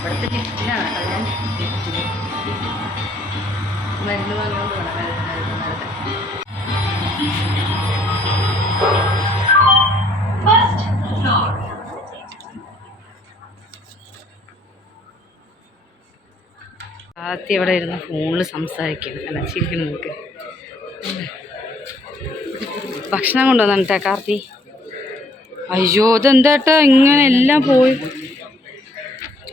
ഇവിടുത്തെ ലിഫ്റ്റിലാണ് ലിഫ്റ്റിൽ മരുന്ന് ആദ്യം ഇവിടെ ഇരുന്ന് ഫോണിൽ സംസാരിക്കണം അല്ല ശരിക്കും നമുക്ക്. ഭക്ഷണം കൊണ്ടുവന്നിട്ടാ കാർത്തി? അയ്യോ ഇതെന്താട്ടോ? ഇങ്ങനെ എല്ലാം പോയി.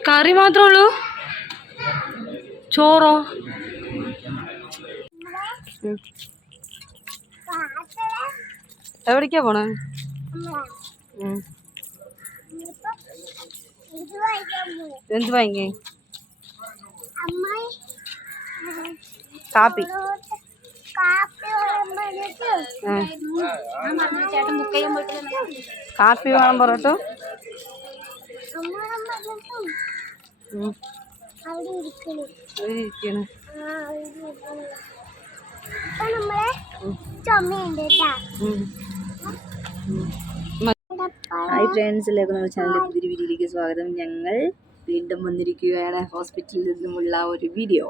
കറി മാത്രമേ ഉള്ളൂ ചോറോ. എവിടേക്കാ പോണേ. എന്ത് വാങ്ങി കാപ്പി. കാപ്പി വേണം പറട്ടോ ഇരിക്കണ്. ഹായ് ഫ്രണ്ട്സ് എല്ലാവർക്കും നമ്മുടെ ചാനലിലെ പുതിയൊരു വീഡിയോയിലേക്ക് സ്വാഗതം. ഞങ്ങൾ വീണ്ടും വന്നിരിക്കുകയാണ് ഹോസ്പിറ്റലിൽ നിന്നുമുള്ള ഒരു വീഡിയോ.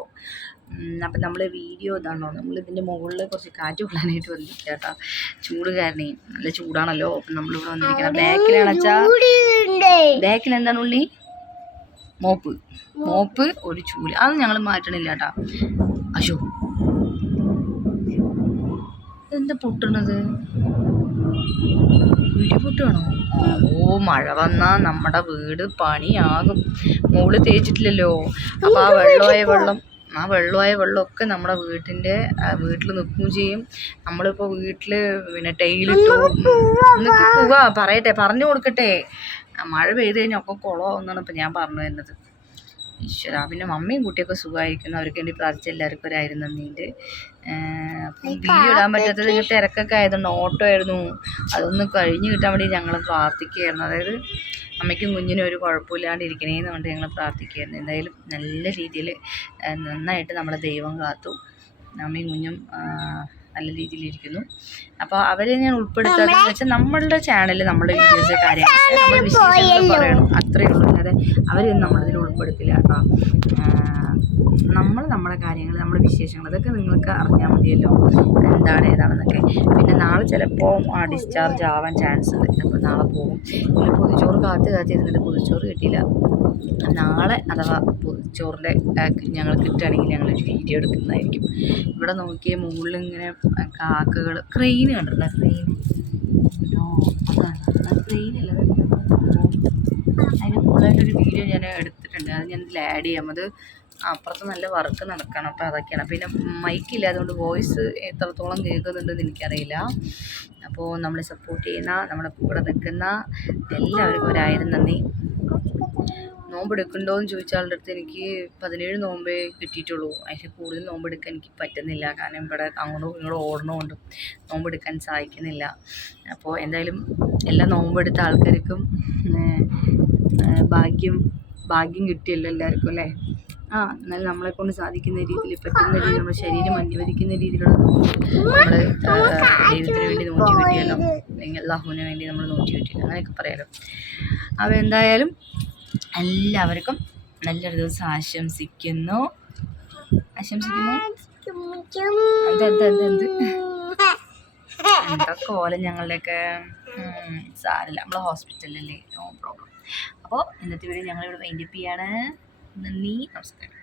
അപ്പം നമ്മൾ വീഡിയോ ഇതാണോ നമ്മൾ ഇതിന്റെ മുകളിൽ കുറച്ച് കാറ്റ് കൊള്ളാനായിട്ട് വന്നിരിക്കുക കേട്ടോ. ചൂട് കാരണേ. നല്ല ചൂടാണല്ലോ. അപ്പം നമ്മളിവിടെ വന്നിരിക്കണം ബാക്കിലാണ് വെച്ചാൽ ബാക്കിൽ എന്താണ് ഉള്ളി? മോപ്പ്. മോപ്പ് ഒരു ചൂൽ. അത് ഞങ്ങൾ മാറ്റണില്ല കേട്ടോ അശോ. എന്താ പൊട്ടണത്? ഇടിപൊട്ടാണോ? ഓ മഴ വന്നാ നമ്മുടെ വീട് പണിയാകും. മുകളിൽ തേച്ചിട്ടില്ലല്ലോ. അപ്പോൾ ആ വെള്ളമായ വെള്ളം ആ വെള്ളമായ വെള്ളമൊക്കെ നമ്മുടെ വീട്ടിന്റെ വീട്ടിൽ നിൽക്കുകയും ചെയ്യും. നമ്മളിപ്പോൾ വീട്ടിൽ പിന്നെ ടൈലിട്ടു. എന്നൊക്കെ പോവാ പറയട്ടെ പറഞ്ഞു കൊടുക്കട്ടെ. മഴ പെയ്ത് കഴിഞ്ഞാൽ ഒക്കെ കുളമാവുന്നാണ് ഇപ്പം ഞാൻ പറഞ്ഞു വരുന്നത്. ഈശ്വര പിന്നെ മമ്മിയും കുട്ടിയൊക്കെ സുഖമായിരിക്കുന്നു. അവർക്ക് വേണ്ടി പ്രാർത്ഥിച്ച എല്ലാവർക്കും ഒരായിരം നന്ദിയുണ്ട്. അപ്പം വീഡിയോ ഇടാൻ പറ്റാത്തത് തിരക്കൊക്കെ ആയതുകൊണ്ട് ഓട്ടോ ആയിരുന്നു. അതൊന്ന് കഴിഞ്ഞ് കിട്ടാൻ വേണ്ടി ഞങ്ങൾ പ്രാർത്ഥിക്കുകയായിരുന്നു. അതായത് അമ്മയ്ക്കും കുഞ്ഞിനും ഒരു കുഴപ്പമില്ലാണ്ട് ഇരിക്കണേന്ന് കൊണ്ട് ഞങ്ങൾ പ്രാർത്ഥിക്കുകയായിരുന്നു. എന്തായാലും നല്ല രീതിയിൽ നന്നായിട്ട് നമ്മളെ ദൈവം കാത്തു. അമ്മയും കുഞ്ഞും നല്ല രീതിയിലിരിക്കുന്നു. അപ്പോൾ അവരെ ഞാൻ ഉൾപ്പെടുത്താതെന്ന് വെച്ചാൽ നമ്മളുടെ ചാനൽ നമ്മുടെ വീഡിയോസ് കാര്യങ്ങളൊക്കെ നമ്മൾ വിശേഷങ്ങൾ പറയണം. അത്രയേ ഉള്ളൂ. അല്ലാതെ അവരെയൊന്നും നമ്മളിതിൽ ഉൾപ്പെടുത്തില്ല കേട്ടോ. നമ്മൾ നമ്മുടെ കാര്യങ്ങൾ നമ്മുടെ വിശേഷങ്ങൾ അതൊക്കെ നിങ്ങൾക്ക് അറിഞ്ഞാൽ മതിയല്ലോ. എന്താണ് ഏതാണെന്നൊക്കെ. പിന്നെ നാളെ ചിലപ്പോൾ ഡിസ്ചാർജ് ആവാൻ ചാൻസ് ഉണ്ട്. അപ്പോൾ നാളെ പോകും. ഇന്ന് പുതുച്ചോറ് കാത്ത് കാത്തിരുന്നിട്ട് പുതുച്ചോറ് കിട്ടിയില്ല. നാളെ അഥവാ പൊതിച്ചോറിന്റെ ഞങ്ങൾ കിട്ടുകയാണെങ്കിൽ ഞങ്ങളൊരു വീഡിയോ എടുക്കുന്നതായിരിക്കും. ഇവിടെ നോക്കിയ മുകളിൽ ഇങ്ങനെ കാക്കകൾ ക്രെയിൻ കണ്ടിട്ടുണ്ടോ? ക്രെയിൻ അതാണ്. ക്രെയിൻ അല്ല അതിന് കൂടുതലായിട്ടൊരു വീഡിയോ ഞാൻ എടുത്തിട്ടുണ്ട്. അത് ഞാൻ ഇതിൽ ആഡ് ചെയ്യാം. അത് അപ്പുറത്ത് നല്ല വർക്ക് നടക്കണം. അപ്പോൾ അതൊക്കെയാണ്. പിന്നെ മൈക്കില്ല അതുകൊണ്ട് വോയിസ് എത്രത്തോളം കേൾക്കുന്നുണ്ടെന്ന് എനിക്കറിയില്ല. അപ്പോൾ നമ്മളെ സപ്പോർട്ട് ചെയ്യുന്ന നമ്മുടെ കൂടെ നിൽക്കുന്ന എല്ലാവർക്കും ഒരായിരം നന്ദി. നോമ്പ് എന്ന് ചോദിച്ച ആളുടെ അടുത്ത് എനിക്ക് പതിനേഴ് നോമ്പേ കിട്ടിയിട്ടുള്ളൂ. അതിൽ കൂടുതൽ നോമ്പ് എടുക്കാൻ എനിക്ക് പറ്റുന്നില്ല. കാരണം ഇവിടെ അങ്ങോട്ടും ഇങ്ങോട്ടും നോമ്പ് എടുക്കാൻ സാധിക്കുന്നില്ല. അപ്പോൾ എന്തായാലും എല്ലാ നോമ്പെടുത്ത ആൾക്കാർക്കും ഭാഗ്യം ഭാഗ്യം കിട്ടിയല്ലോ എല്ലാവർക്കും അല്ലേ? ആ എന്നാൽ നമ്മളെ കൊണ്ട് സാധിക്കുന്ന രീതിയിൽ പറ്റുന്ന രീതിയിൽ നമ്മുടെ ശരീരം അനുവദിക്കുന്ന രീതിയിലുള്ള നമ്മൾ ദൈവത്തിന് വേണ്ടി നോക്കി കിട്ടിയല്ലോ അല്ലെങ്കിൽ അള്ളാഹുവിന് വേണ്ടി നമ്മൾ നോക്കി കിട്ടിയല്ലോ അങ്ങനെയൊക്കെ പറയാലോ. അപ്പോൾ എന്തായാലും എല്ലാവർക്കും നല്ലൊരു ദിവസം ആശംസിക്കുന്നു. ആശംസിക്കുന്നു? എന്തൊക്കെ പോലെ ഞങ്ങളുടെയൊക്കെ ഉം, സാരമില്ല. നമ്മൾ ഹോസ്പിറ്റലല്ലേ നോ പ്രോബ്ലം. അപ്പോൾ ഇന്നത്തെ വീഡിയോ ഞങ്ങളിവിടെ വൈൻഡപ്പ് ചെയ്യാണ്. നന്ദി നമസ്കാരം.